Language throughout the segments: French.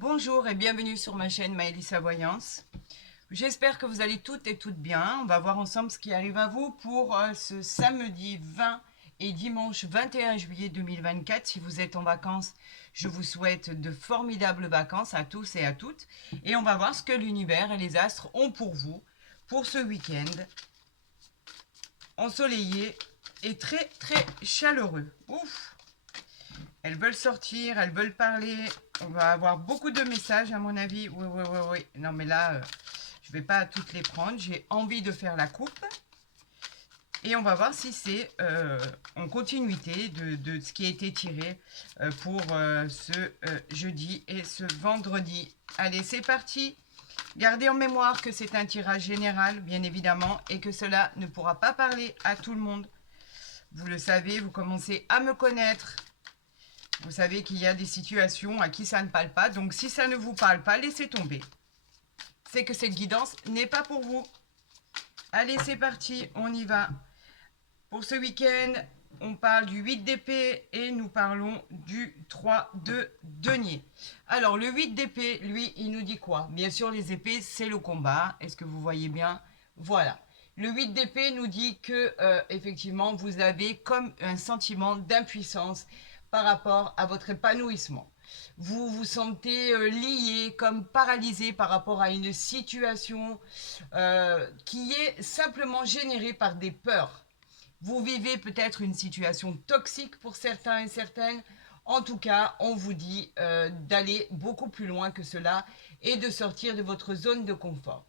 Bonjour et bienvenue sur ma chaîne Maëlissa Voyance. J'espère que vous allez toutes et toutes bien. On va voir ensemble ce qui arrive à vous pour ce samedi 20 et dimanche 21 juillet 2024. Si vous êtes en vacances, je vous souhaite de formidables vacances à tous et à toutes. Et on va voir ce que l'univers et les astres ont pour vous pour ce week-end ensoleillé et très très chaleureux. Ouf! Elles veulent sortir, elles veulent parler. On va avoir beaucoup de messages à mon avis. Oui, oui, oui, oui. Non, mais là, je ne vais pas toutes les prendre. J'ai envie de faire la coupe. Et on va voir si c'est en continuité de ce qui a été tiré pour ce jeudi et ce vendredi. Allez, c'est parti. Gardez en mémoire que c'est un tirage général, bien évidemment, et que cela ne pourra pas parler à tout le monde. Vous le savez, vous commencez à me connaître. Vous savez qu'il y a des situations à qui ça ne parle pas. Donc, si ça ne vous parle pas, laissez tomber. C'est que cette guidance n'est pas pour vous. Allez, c'est parti. On y va. Pour ce week-end, on parle du 8 d'épée et nous parlons du 3 de denier. Alors, le 8 d'épée, lui, il nous dit quoi? Bien sûr, les épées, c'est le combat. Est-ce que vous voyez bien? Voilà. Le 8 d'épée nous dit que, effectivement, vous avez comme un sentiment d'impuissance par rapport à votre épanouissement. Vous vous sentez lié, comme paralysé par rapport à une situation qui est simplement générée par des peurs. Vous vivez peut-être une situation toxique pour certains et certaines. En tout cas, on vous dit d'aller beaucoup plus loin que cela et de sortir de votre zone de confort.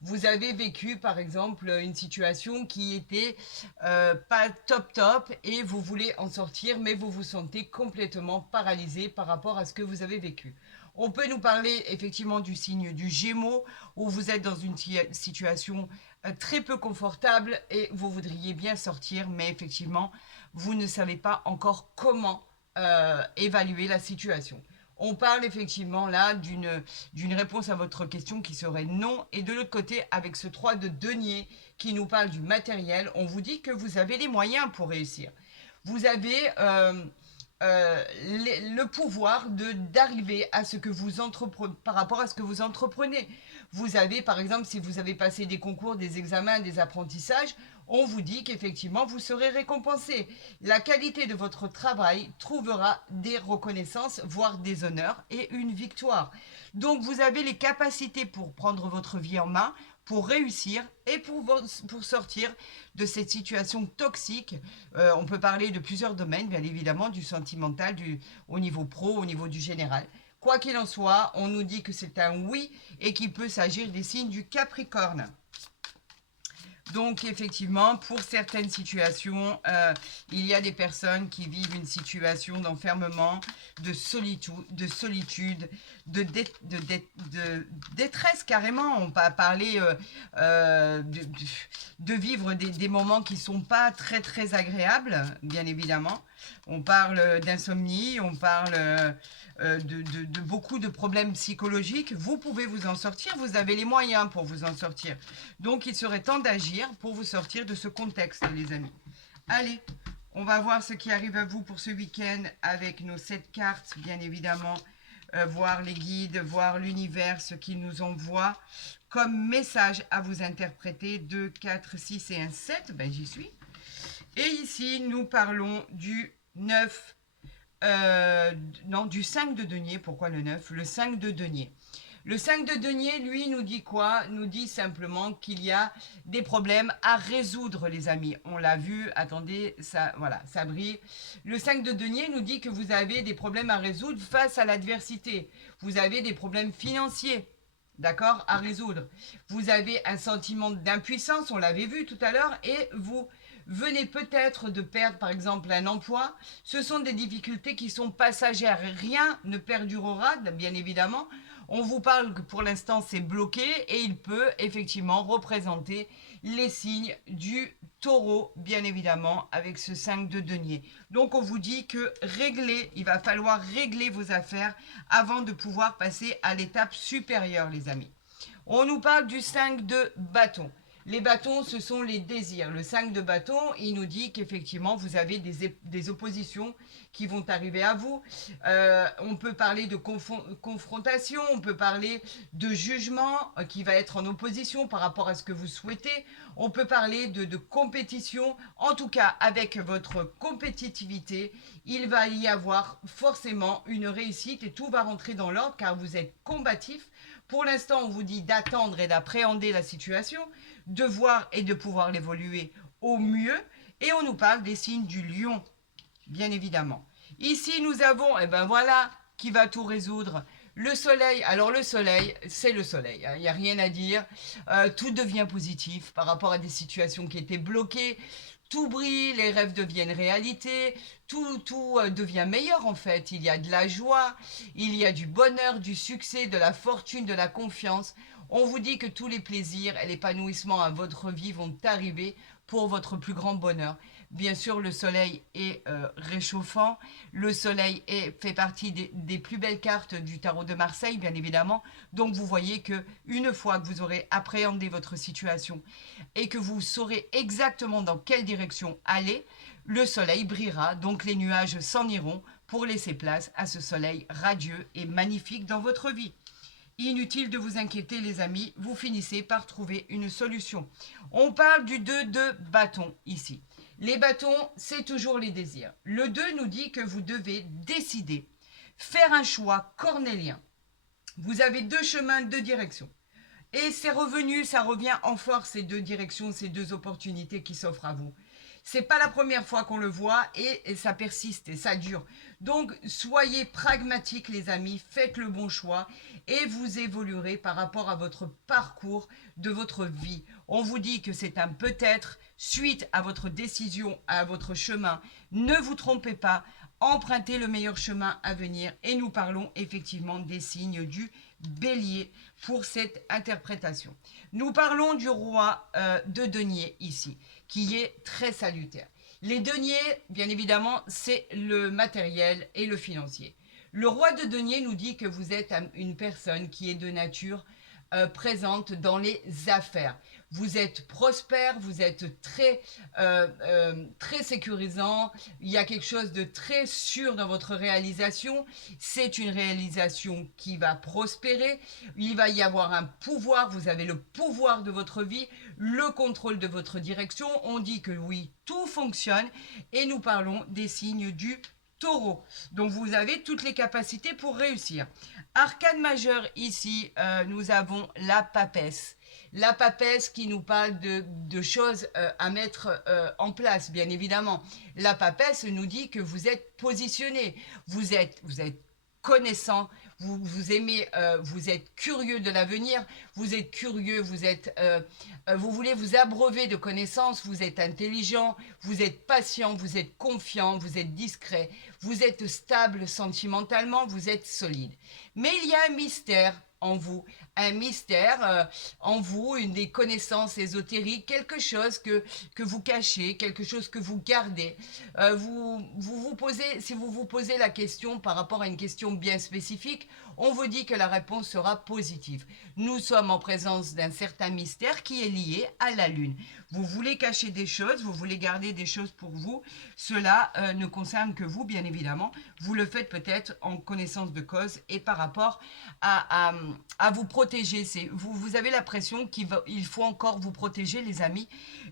Vous avez vécu, par exemple, une situation qui était pas top top et vous voulez en sortir, mais vous vous sentez complètement paralysé par rapport à ce que vous avez vécu. On peut nous parler effectivement du signe du Gémeaux, où vous êtes dans une situation très peu confortable et vous voudriez bien sortir, mais effectivement, vous ne savez pas encore comment évaluer la situation. On parle effectivement là d'une réponse à votre question qui serait non. Et de l'autre côté, avec ce 3 de denier qui nous parle du matériel, on vous dit que vous avez les moyens pour réussir. Vous avez le pouvoir d'arriver à ce que vous entreprenez par rapport à ce que vous entreprenez. Vous avez, par exemple, si vous avez passé des concours, des examens, des apprentissages, on vous dit qu'effectivement, vous serez récompensé. La qualité de votre travail trouvera des reconnaissances, voire des honneurs et une victoire. Donc, vous avez les capacités pour prendre votre vie en main, pour réussir et pour sortir de cette situation toxique. On peut parler de plusieurs domaines, bien évidemment, du sentimental, au niveau pro, au niveau du général. Quoi qu'il en soit, on nous dit que c'est un oui et qu'il peut s'agir des signes du Capricorne. Donc effectivement, pour certaines situations, il y a des personnes qui vivent une situation d'enfermement, de solitude, de détresse carrément. On peut parler de vivre des moments qui ne sont pas très très agréables, bien évidemment. On parle d'insomnie, on parle de beaucoup de problèmes psychologiques. Vous pouvez vous en sortir, vous avez les moyens pour vous en sortir. Donc il serait temps d'agir pour vous sortir de ce contexte, les amis. Allez, on va voir ce qui arrive à vous pour ce week-end avec nos 7 cartes, bien évidemment. Voir les guides, voir l'univers, ce qu'il nous envoie comme message à vous interpréter. 2, 4, 6 et un 7, ben j'y suis. Et ici, nous parlons du 9, non, du 5 de denier. Pourquoi le 9? Le 5 de denier. Le 5 de denier, lui, nous dit quoi? Nous dit simplement qu'il y a des problèmes à résoudre, les amis. On l'a vu, attendez, ça, voilà, ça brille. Le 5 de denier nous dit que vous avez des problèmes à résoudre face à l'adversité. Vous avez des problèmes financiers, d'accord, à résoudre. Vous avez un sentiment d'impuissance, on l'avait vu tout à l'heure, et vous venez peut-être de perdre, par exemple, un emploi. Ce sont des difficultés qui sont passagères. Rien ne perdurera, bien évidemment. On vous parle que pour l'instant c'est bloqué et il peut effectivement représenter les signes du taureau, bien évidemment, avec ce 5 de denier. Donc on vous dit que il va falloir régler vos affaires avant de pouvoir passer à l'étape supérieure, les amis. On nous parle du 5 de bâton. Les bâtons, ce sont les désirs. Le 5 de bâton, il nous dit qu'effectivement, vous avez des oppositions qui vont arriver à vous. On peut parler de confrontation, on peut parler de jugement qui va être en opposition par rapport à ce que vous souhaitez. On peut parler de compétition. En tout cas, avec votre compétitivité, il va y avoir forcément une réussite et tout va rentrer dans l'ordre car vous êtes combatif. Pour l'instant, on vous dit d'attendre et d'appréhender la situation, de voir et de pouvoir l'évoluer au mieux. Et on nous parle des signes du lion, bien évidemment. Ici, nous avons, et ben voilà, qui va tout résoudre. Le soleil, alors le soleil, c'est le soleil, il n'y a rien à dire. Tout devient positif par rapport à des situations qui étaient bloquées. Tout brille, les rêves deviennent réalité, tout devient meilleur en fait. Il y a de la joie, il y a du bonheur, du succès, de la fortune, de la confiance. On vous dit que tous les plaisirs et l'épanouissement à votre vie vont arriver pour votre plus grand bonheur. Bien sûr, le soleil est réchauffant. Le soleil fait partie des plus belles cartes du tarot de Marseille, bien évidemment. Donc, vous voyez que une fois que vous aurez appréhendé votre situation et que vous saurez exactement dans quelle direction aller, le soleil brillera. Donc, les nuages s'en iront pour laisser place à ce soleil radieux et magnifique dans votre vie. Inutile de vous inquiéter les amis, vous finissez par trouver une solution. On parle du 2 de bâton ici. Les bâtons, c'est toujours les désirs. Le 2 nous dit que vous devez décider, faire un choix cornélien. Vous avez deux chemins, deux directions. Et c'est revenu, ça revient en force, ces deux directions, ces deux opportunités qui s'offrent à vous. C'est pas la première fois qu'on le voit et ça persiste et ça dure. Donc soyez pragmatiques les amis, faites le bon choix et vous évoluerez par rapport à votre parcours de votre vie. On vous dit que c'est un peut-être suite à votre décision, à votre chemin. Ne vous trompez pas, empruntez le meilleur chemin à venir et nous parlons effectivement des signes du Bélier pour cette interprétation. Nous parlons du roi de denier ici, qui est très salutaire. Les deniers, bien évidemment, c'est le matériel et le financier. Le roi de denier nous dit que vous êtes une personne qui est de nature présente dans les affaires. Vous êtes prospère, vous êtes très sécurisant, il y a quelque chose de très sûr dans votre réalisation, c'est une réalisation qui va prospérer, il va y avoir un pouvoir, vous avez le pouvoir de votre vie, le contrôle de votre direction, on dit que oui, tout fonctionne et nous parlons des signes du Taureau. Donc vous avez toutes les capacités pour réussir. Arcane majeur ici, nous avons la papesse. La papesse qui nous parle de choses à mettre en place, bien évidemment. La papesse nous dit que vous êtes positionné, vous êtes connaissant, vous aimez, vous êtes curieux de l'avenir, vous êtes curieux, vous voulez vous abreuver de connaissances, vous êtes intelligent, vous êtes patient, vous êtes confiant, vous êtes discret, vous êtes stable sentimentalement, vous êtes solide. Mais il y a un mystère en vous, un mystère en vous, une des connaissances ésotériques, quelque chose que vous cachez, quelque chose que vous gardez. Si vous vous posez la question par rapport à une question bien spécifique, on vous dit que la réponse sera positive. Nous sommes en présence d'un certain mystère qui est lié à la Lune. Vous voulez cacher des choses, vous voulez garder des choses pour vous. Cela ne concerne que vous, bien évidemment. Vous le faites peut-être en connaissance de cause et par rapport à vous protéger. Vous avez l'impression qu'il faut encore vous protéger, les amis.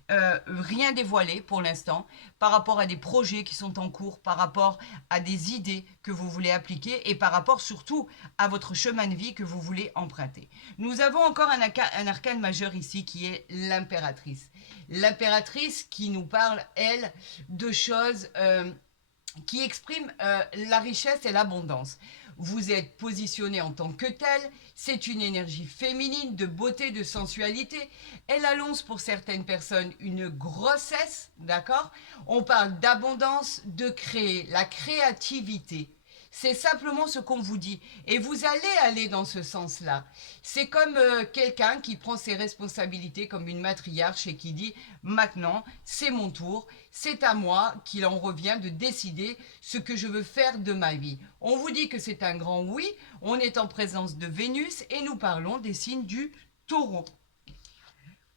Rien dévoilé pour l'instant par rapport à des projets qui sont en cours, par rapport à des idées que vous voulez appliquer et par rapport surtout à votre chemin de vie que vous voulez emprunter. Nous avons encore un arcane majeur ici qui est l'impératrice. L'impératrice qui nous parle, elle, de choses qui expriment la richesse et l'abondance. Vous êtes positionné en tant que tel, c'est une énergie féminine de beauté, de sensualité. Elle annonce pour certaines personnes une grossesse, d'accord? On parle d'abondance, de créer, la créativité. C'est simplement ce qu'on vous dit. Et vous allez aller dans ce sens-là. C'est comme quelqu'un qui prend ses responsabilités comme une matriarche et qui dit « Maintenant, c'est mon tour, c'est à moi qu'il en revient de décider ce que je veux faire de ma vie. » On vous dit que c'est un grand oui, on est en présence de Vénus et nous parlons des signes du Taureau.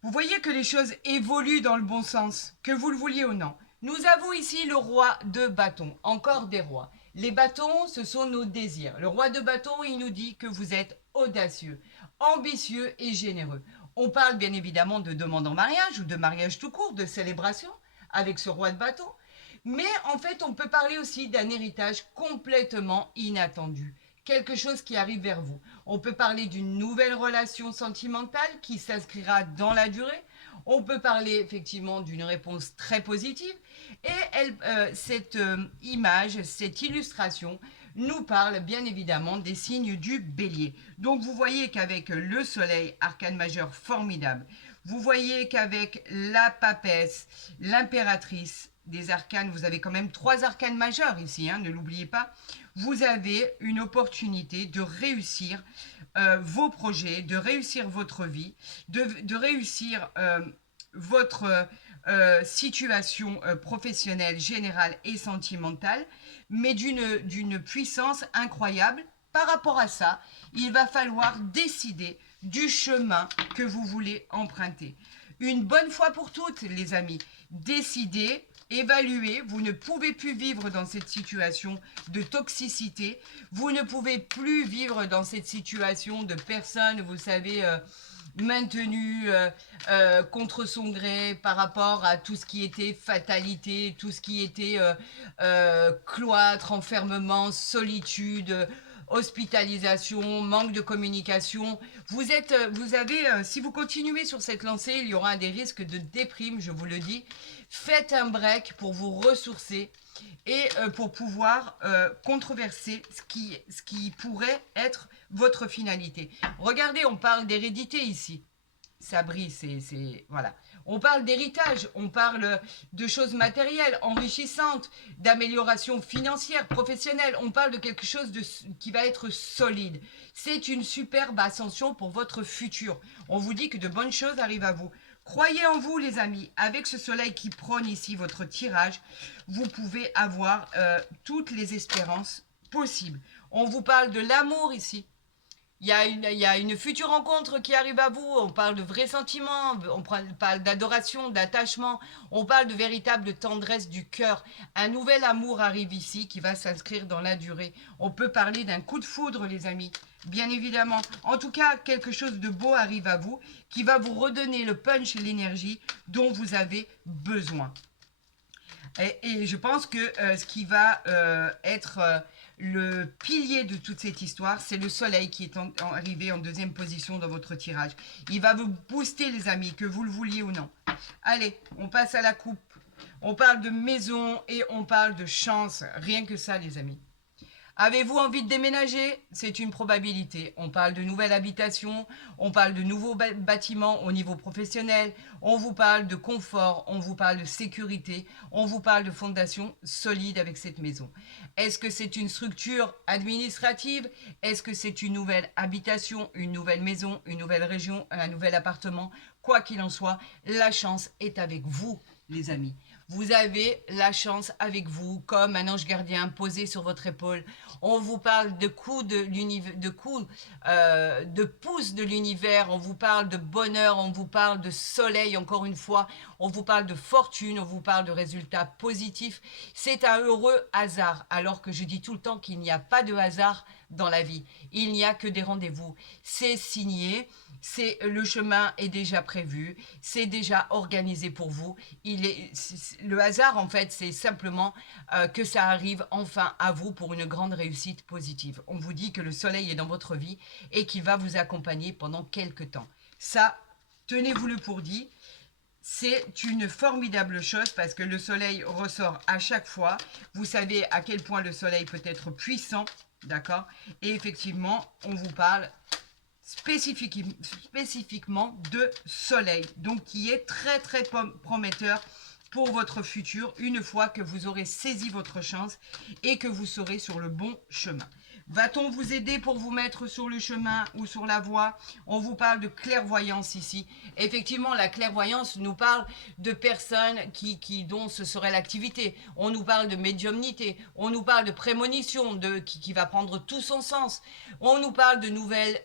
Vous voyez que les choses évoluent dans le bon sens, que vous le vouliez ou non. Nous avons ici le roi de bâton, encore des rois. Les bâtons, ce sont nos désirs. Le roi de bâton, il nous dit que vous êtes audacieux, ambitieux et généreux. On parle bien évidemment de demande en mariage ou de mariage tout court, de célébration avec ce roi de bâton. Mais en fait, on peut parler aussi d'un héritage complètement inattendu. Quelque chose qui arrive vers vous. On peut parler d'une nouvelle relation sentimentale qui s'inscrira dans la durée. On peut parler effectivement d'une réponse très positive. Et cette image, cette illustration nous parle bien évidemment des signes du bélier. Donc vous voyez qu'avec le soleil, arcane majeur formidable, vous voyez qu'avec la papesse, l'impératrice, des arcanes, vous avez quand même 3 arcanes majeurs ici, hein, ne l'oubliez pas. Vous avez une opportunité de réussir vos projets, de réussir votre vie, de réussir votre situation professionnelle, générale et sentimentale, mais d'une puissance incroyable. Par rapport à ça, il va falloir décider du chemin que vous voulez emprunter. Une bonne fois pour toutes, les amis, décidez, évaluez, vous ne pouvez plus vivre dans cette situation de toxicité, vous ne pouvez plus vivre dans cette situation de personnes, vous savez, maintenues contre son gré par rapport à tout ce qui était fatalité, tout ce qui était cloître, enfermement, solitude, hospitalisation, manque de communication. Vous avez, si vous continuez sur cette lancée, il y aura des risques de déprime, je vous le dis. Faites un break pour vous ressourcer et pour pouvoir controverser ce qui pourrait être votre finalité. Regardez, on parle d'hérédité ici. Ça brille, voilà. On parle d'héritage, on parle de choses matérielles, enrichissantes, d'amélioration financière, professionnelle. On parle de quelque chose qui va être solide. C'est une superbe ascension pour votre futur. On vous dit que de bonnes choses arrivent à vous. Croyez en vous, les amis. Avec ce soleil qui prône ici votre tirage, vous pouvez avoir toutes les espérances possibles. On vous parle de l'amour ici. Il y a une future rencontre qui arrive à vous, on parle de vrais sentiments, on parle d'adoration, d'attachement, on parle de véritable tendresse du cœur. Un nouvel amour arrive ici qui va s'inscrire dans la durée. On peut parler d'un coup de foudre, les amis, bien évidemment. En tout cas, quelque chose de beau arrive à vous qui va vous redonner le punch et l'énergie dont vous avez besoin. Et je pense que ce qui va être le pilier de toute cette histoire, c'est le soleil qui est arrivé en deuxième position dans votre tirage. Il va vous booster, les amis, que vous le vouliez ou non. Allez, on passe à la coupe. On parle de maison et on parle de chance. Rien que ça, les amis. Avez-vous envie de déménager? C'est une probabilité. On parle de nouvelles habitations, on parle de nouveaux bâtiments au niveau professionnel, on vous parle de confort, on vous parle de sécurité, on vous parle de fondation solide avec cette maison. Est-ce que c'est une structure administrative? Est-ce que c'est une nouvelle habitation, une nouvelle maison, une nouvelle région, un nouvel appartement? Quoi qu'il en soit, la chance est avec vous, les amis. Vous avez la chance avec vous, comme un ange gardien posé sur votre épaule. On vous parle de coups de l'univers, de pouces de l'univers. On vous parle de bonheur, on vous parle de soleil, encore une fois. On vous parle de fortune, on vous parle de résultats positifs. C'est un heureux hasard, alors que je dis tout le temps qu'il n'y a pas de hasard dans la vie. Il n'y a que des rendez-vous. C'est signé, le chemin est déjà prévu, c'est déjà organisé pour vous. Le hasard, en fait, c'est simplement que ça arrive enfin à vous pour une grande réussite positive. On vous dit que le soleil est dans votre vie et qu'il va vous accompagner pendant quelques temps. Ça, tenez-vous-le pour dit. C'est une formidable chose parce que le soleil ressort à chaque fois. Vous savez à quel point le soleil peut être puissant, d'accord? Et effectivement, on vous parle spécifiquement de soleil, donc qui est très très prometteur pour votre futur une fois que vous aurez saisi votre chance et que vous serez sur le bon chemin. Va-t-on vous aider pour vous mettre sur le chemin ou sur la voie? On vous parle de clairvoyance ici. Effectivement, la clairvoyance nous parle de personnes dont ce serait l'activité. On nous parle de médiumnité, on nous parle de prémonition qui va prendre tout son sens. On nous parle de nouvelles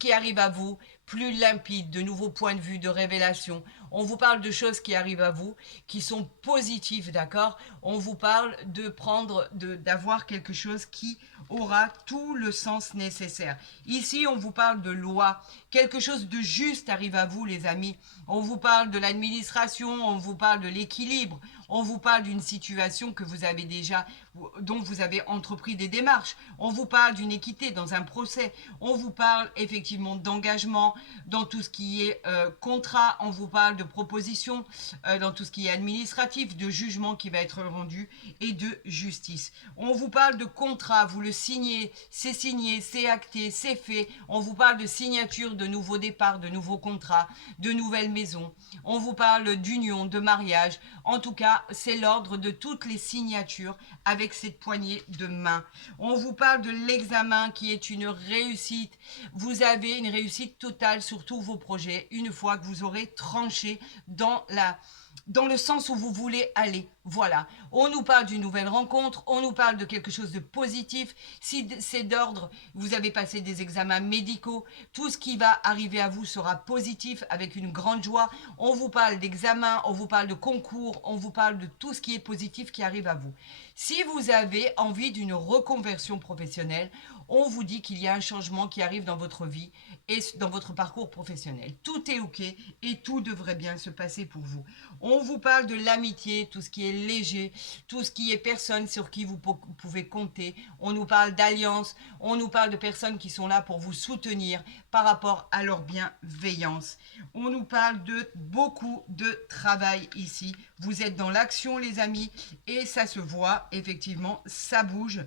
qui arrivent à vous, plus limpides, de nouveaux points de vue, de révélation. On vous parle de choses qui arrivent à vous, qui sont positives, d'accord? On vous parle d'avoir quelque chose qui aura tout le sens nécessaire. Ici, on vous parle de loi. Quelque chose de juste arrive à vous, les amis. On vous parle de l'administration, on vous parle de l'équilibre, on vous parle d'une situation que vous avez déjà, dont vous avez entrepris des démarches. On vous parle d'une équité dans un procès. On vous parle effectivement d'engagement dans tout ce qui est contrat. On vous parle de propositions dans tout ce qui est administratif, de jugement qui va être rendu et de justice. On vous parle de contrat, vous le signez, c'est acté, c'est fait. On vous parle de signature, de nouveaux départs, de nouveaux contrats, de nouvelles maisons. On vous parle d'union, de mariage. En tout cas, c'est l'ordre de toutes les signatures avec cette poignée de main. On vous parle de l'examen qui est une réussite. Vous avez une réussite totale sur tous vos projets une fois que vous aurez tranché dans le sens où vous voulez aller. Voilà. On nous parle d'une nouvelle rencontre, on nous parle de quelque chose de positif. Si c'est d'ordre, vous avez passé des examens médicaux, tout ce qui va arriver à vous sera positif avec une grande joie. On vous parle d'examens, on vous parle de concours, on vous parle de tout ce qui est positif qui arrive à vous. Si vous avez envie d'une reconversion professionnelle, on vous dit qu'il y a un changement qui arrive dans votre vie et dans votre parcours professionnel. Tout est OK et tout devrait bien se passer pour vous. On vous parle de l'amitié, tout ce qui est léger, tout ce qui est personne sur qui vous pouvez compter. On nous parle d'alliance, on nous parle de personnes qui sont là pour vous soutenir par rapport à leur bienveillance. On nous parle de beaucoup de travail ici. Vous êtes dans l'action, les amis, et ça se voit, effectivement, ça bouge.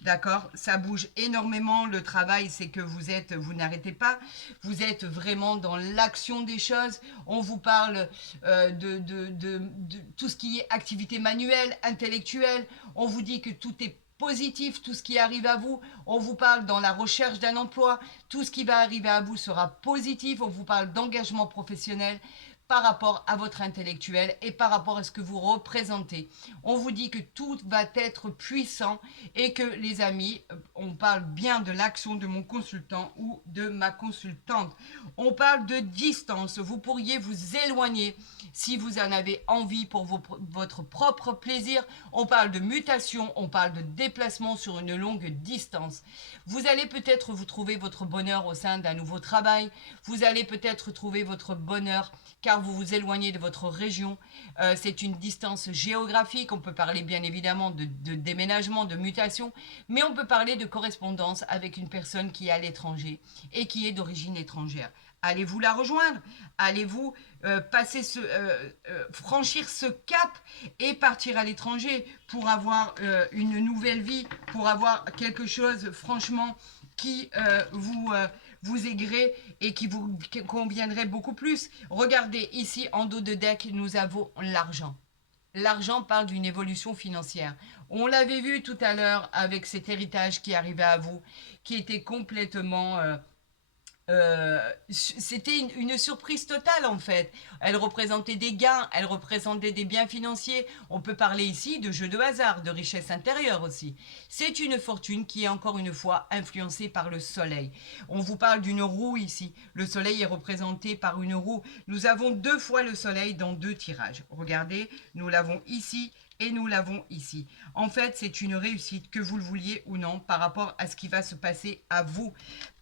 D'accord, ça bouge énormément. Le travail, c'est que vous n'arrêtez pas. Vous êtes vraiment dans l'action des choses. On vous parle de tout ce qui est activité manuelle, intellectuelle. On vous dit que tout est positif, tout ce qui arrive à vous. On vous parle dans la recherche d'un emploi. Tout ce qui va arriver à vous sera positif. On vous parle d'engagement professionnel par rapport à votre intellectuel et par rapport à ce que vous représentez. On vous dit que tout va être puissant et que les amis, on parle bien de l'action de mon consultant ou de ma consultante. On parle de distance. Vous pourriez vous éloigner si vous en avez envie pour votre propre plaisir. On parle de mutation, on parle de déplacement sur une longue distance. Vous allez peut-être vous trouver votre bonheur au sein d'un nouveau travail. Vous allez peut-être trouver votre bonheur car vous vous éloignez de votre région. C'est une distance géographique. On peut parler bien évidemment de déménagement, de mutation, mais on peut parler de correspondance avec une personne qui est à l'étranger et qui est d'origine étrangère. Allez-vous la rejoindre? Allez-vous franchir ce cap et partir à l'étranger pour avoir une nouvelle vie, pour avoir quelque chose franchement qui vous aigrez et qui vous conviendrait beaucoup plus? Regardez ici en dos de deck, nous avons l'argent. L'argent parle d'une évolution financière. On l'avait vu tout à l'heure avec cet héritage qui arrivait à vous, qui était complètement c'était une surprise totale en fait. Elle représentait des gains, elle représentait des biens financiers. On peut parler ici de jeux de hasard, de richesse intérieure aussi. C'est une fortune qui est encore une fois influencée par le soleil. On vous parle d'une roue ici. Le soleil est représenté par une roue. Nous avons 2 fois le soleil dans 2 tirages. Regardez, nous l'avons ici et nous l'avons ici. En fait, c'est une réussite, que vous le vouliez ou non, par rapport à ce qui va se passer à vous,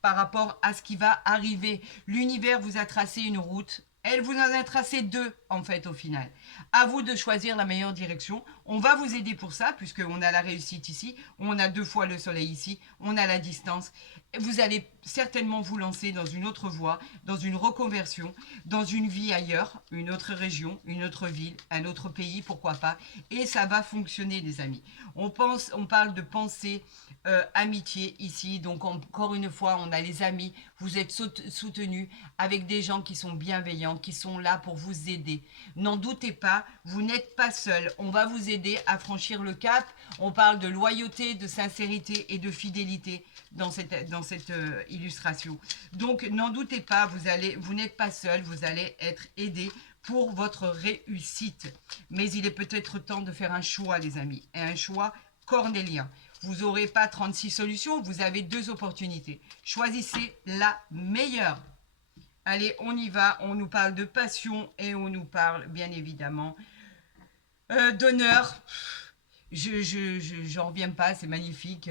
par rapport à ce qui va arriver. L'univers vous a tracé une route. Elle vous en a tracé 2, en fait, au final. À vous de choisir la meilleure direction. On va vous aider pour ça, puisqu'on a la réussite ici. On a 2 fois le soleil ici. On a la distance. Vous allez certainement vous lancer dans une autre voie, dans une reconversion, dans une vie ailleurs, une autre région, une autre ville, un autre pays, pourquoi pas. Et ça va fonctionner, les amis. On parle de pensée amitié ici. Donc encore une fois, on a les amis. Vous êtes soutenus avec des gens qui sont bienveillants, qui sont là pour vous aider. N'en doutez pas, vous n'êtes pas seul. On va vous aider à franchir le cap. On parle de loyauté, de sincérité et de fidélité dans cette illustration. Donc n'en doutez pas, vous n'êtes pas seul, vous allez être aidé pour votre réussite. Mais il est peut-être temps de faire un choix, les amis, et un choix cornélien. Vous n'aurez pas 36 solutions, vous avez 2 opportunités. Choisissez la meilleure. Allez, on y va, on nous parle de passion et on nous parle bien évidemment d'honneur. J'en reviens pas, c'est magnifique.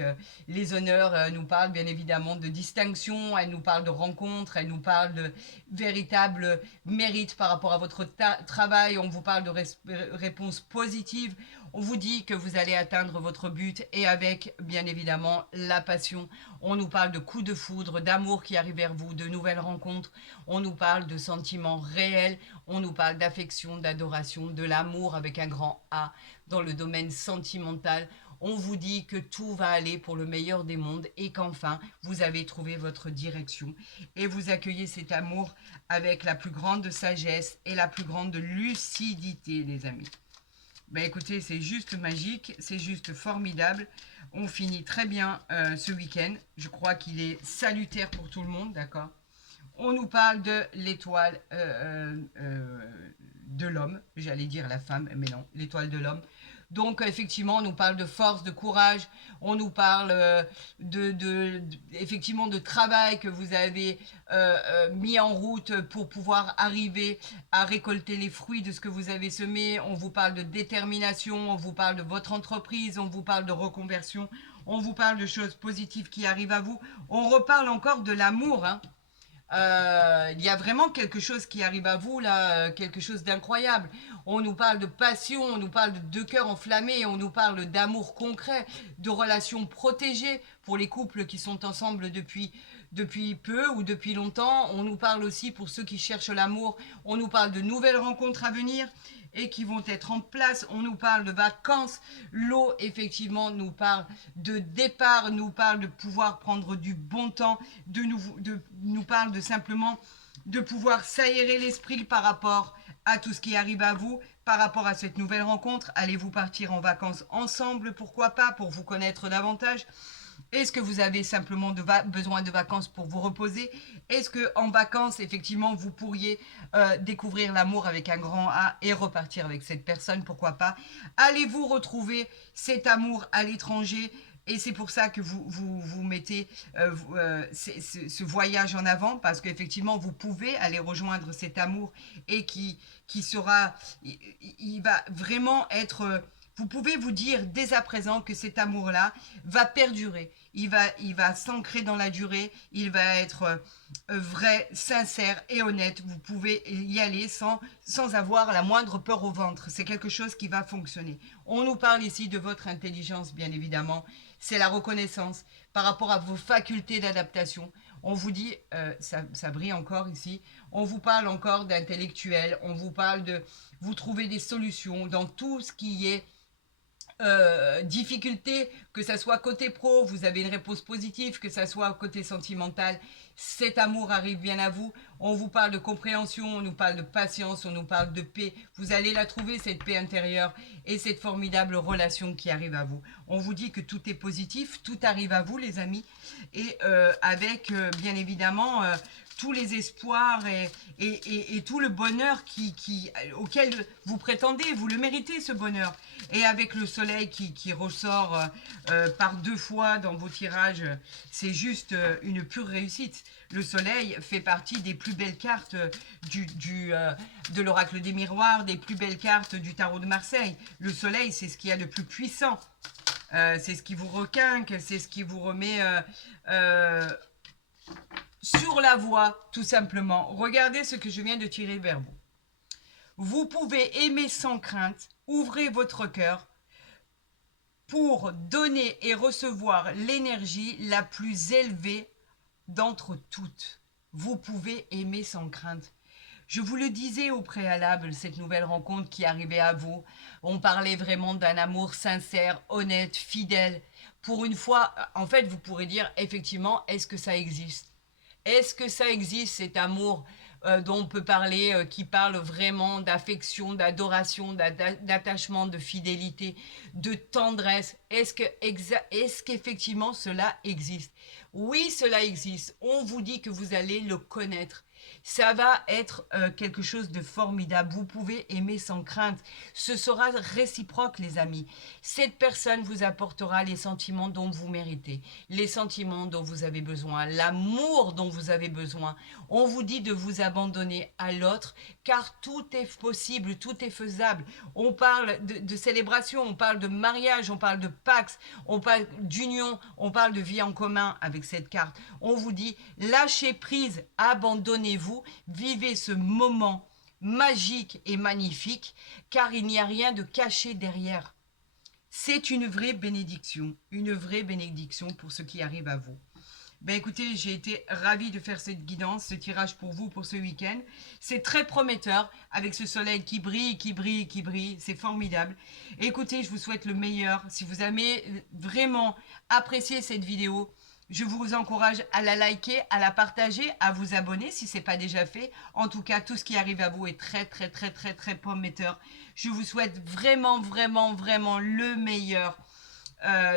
Les honneurs nous parlent bien évidemment de distinction, elles nous parlent de rencontres, elles nous parlent de véritable mérite par rapport à votre travail, on vous parle de réponses positives, on vous dit que vous allez atteindre votre but et avec bien évidemment la passion. On nous parle de coups de foudre, d'amour qui arrive vers vous, de nouvelles rencontres, on nous parle de sentiments réels, on nous parle d'affection, d'adoration, de l'amour avec un grand A. Dans le domaine sentimental, on vous dit que tout va aller pour le meilleur des mondes et qu'enfin, vous avez trouvé votre direction et vous accueillez cet amour avec la plus grande sagesse et la plus grande lucidité, les amis. Ben écoutez, c'est juste magique, c'est juste formidable. On finit très bien ce week-end. Je crois qu'il est salutaire pour tout le monde, d'accord ? On nous parle de l'étoile de l'homme, j'allais dire la femme, mais non, l'étoile de l'homme. Donc effectivement, on nous parle de force, de courage, on nous parle effectivement de travail que vous avez mis en route pour pouvoir arriver à récolter les fruits de ce que vous avez semé. On vous parle de détermination, on vous parle de votre entreprise, on vous parle de reconversion, on vous parle de choses positives qui arrivent à vous. On reparle encore de l'amour, hein. Il y a vraiment quelque chose qui arrive à vous là, quelque chose d'incroyable. On nous parle de passion, on nous parle de 2 cœurs enflammés, on nous parle d'amour concret, de relations protégées pour les couples qui sont ensemble depuis peu ou depuis longtemps. On nous parle aussi pour ceux qui cherchent l'amour, on nous parle de nouvelles rencontres à venir et qui vont être en place. On nous parle de vacances. L'eau, effectivement, nous parle de départ, nous parle de pouvoir prendre du bon temps, nous parle de simplement de pouvoir s'aérer l'esprit par rapport à tout ce qui arrive à vous, par rapport à cette nouvelle rencontre. Allez-vous partir en vacances ensemble, pourquoi pas, pour vous connaître davantage ? Est-ce que vous avez simplement besoin de vacances pour vous reposer ? Est-ce qu'en vacances, effectivement, vous pourriez découvrir l'amour avec un grand A et repartir avec cette personne ? Pourquoi pas ? Allez-vous retrouver cet amour à l'étranger ? Et c'est pour ça que vous mettez ce voyage en avant, parce qu'effectivement, vous pouvez aller rejoindre cet amour et qui sera... Il va vraiment être... Vous pouvez vous dire dès à présent que cet amour-là va perdurer. Il va s'ancrer dans la durée. Il va être vrai, sincère et honnête. Vous pouvez y aller sans avoir la moindre peur au ventre. C'est quelque chose qui va fonctionner. On nous parle ici de votre intelligence, bien évidemment. C'est la reconnaissance par rapport à vos facultés d'adaptation. On vous dit, ça brille encore ici, on vous parle encore d'intellectuel, on vous parle de... Vous trouvez des solutions dans tout ce qui est difficulté, que ça soit côté pro, vous avez une réponse positive, que ça soit côté sentimental, cet amour arrive bien à vous. On vous parle de compréhension, on nous parle de patience, on nous parle de paix. Vous allez la trouver, cette paix intérieure et cette formidable relation qui arrive à vous. On vous dit que tout est positif, tout arrive à vous, les amis, et avec bien évidemment tous les espoirs et tout le bonheur auquel vous prétendez, vous le méritez, ce bonheur. Et avec le soleil qui ressort par 2 fois dans vos tirages, c'est juste une pure réussite. Le soleil fait partie des plus belles cartes de l'oracle des miroirs, des plus belles cartes du tarot de Marseille. Le soleil, c'est ce qu'il y a de plus puissant. C'est ce qui vous requinque, c'est ce qui vous remet... sur la voie, tout simplement. Regardez ce que je viens de tirer vers vous. Vous pouvez aimer sans crainte, ouvrez votre cœur pour donner et recevoir l'énergie la plus élevée d'entre toutes. Vous pouvez aimer sans crainte. Je vous le disais au préalable, cette nouvelle rencontre qui arrivait à vous, on parlait vraiment d'un amour sincère, honnête, fidèle, pour une fois, en fait, vous pourrez dire, effectivement, est-ce que ça existe? Est-ce que ça existe, cet amour dont on peut parler, qui parle vraiment d'affection, d'adoration, d'attachement, de fidélité, de tendresse? Est-ce qu'effectivement cela existe? Oui, cela existe. On vous dit que vous allez le connaître. Ça va être quelque chose de formidable. Vous pouvez aimer sans crainte. Ce sera réciproque, les amis. Cette personne vous apportera les sentiments dont vous méritez, les sentiments dont vous avez besoin, l'amour dont vous avez besoin. On vous dit de vous abandonner à l'autre, car tout est possible, tout est faisable. On parle de célébration, on parle de mariage, on parle de Pax, on parle d'union, on parle de vie en commun avec cette carte. On vous dit, lâchez prise, abandonnez-vous, vivez ce moment magique et magnifique, car il n'y a rien de caché derrière. C'est une vraie bénédiction pour ce qui arrive à vous. Ben écoutez, j'ai été ravie de faire cette guidance, ce tirage pour vous pour ce week-end. C'est très prometteur avec ce soleil qui brille, qui brille, qui brille. C'est formidable. Et écoutez, je vous souhaite le meilleur. Si vous avez vraiment apprécié cette vidéo, je vous encourage à la liker, à la partager, à vous abonner si ce n'est pas déjà fait. En tout cas, tout ce qui arrive à vous est très, très, très, très, très prometteur. Je vous souhaite vraiment, vraiment, vraiment le meilleur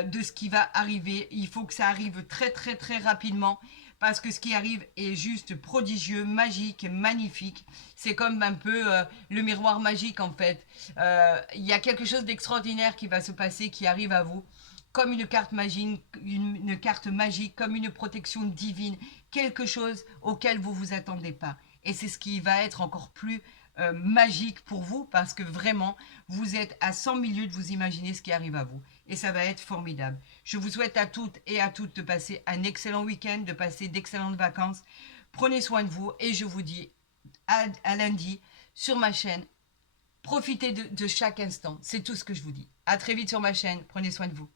de ce qui va arriver. Il faut que ça arrive très, très, très rapidement parce que ce qui arrive est juste prodigieux, magique, magnifique. C'est comme un peu le miroir magique en fait. Il y a quelque chose d'extraordinaire qui va se passer, qui arrive à vous comme une carte magique, comme une protection divine, quelque chose auquel vous vous attendez pas. Et c'est ce qui va être encore plus magique pour vous parce que vraiment, vous êtes à 100 milieux de vous imaginer ce qui arrive à vous. Et ça va être formidable. Je vous souhaite à toutes et à toutes de passer un excellent week-end, de passer d'excellentes vacances. Prenez soin de vous et je vous dis à lundi sur ma chaîne. Profitez de chaque instant. C'est tout ce que je vous dis. À très vite sur ma chaîne. Prenez soin de vous.